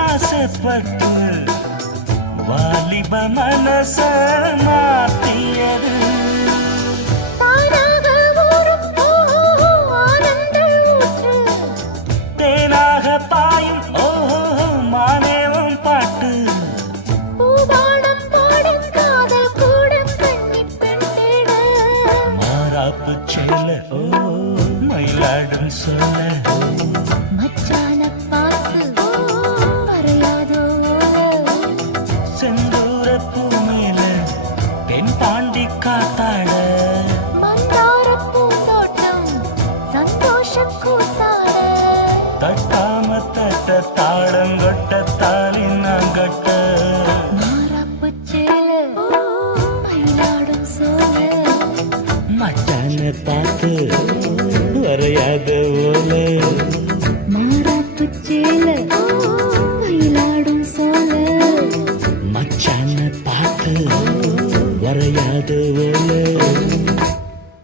ஆசைப்பட்டு வாலிப மனச மாத்தியது தேனாக பாயும் ஓஹோ மானேவும் பாட்டு மாறாப்பு சேல ஓ மயிலாடும் சொல்ல செந்தூர பூமியில தென் பாண்டி காத்தாட தட்டாம தட்ட தாளங்கொட்ட தாலினாங்கட்ட மச்சான பார்த்து வரையாத ஓல மச்சான பார்த்து வரையாத ஓல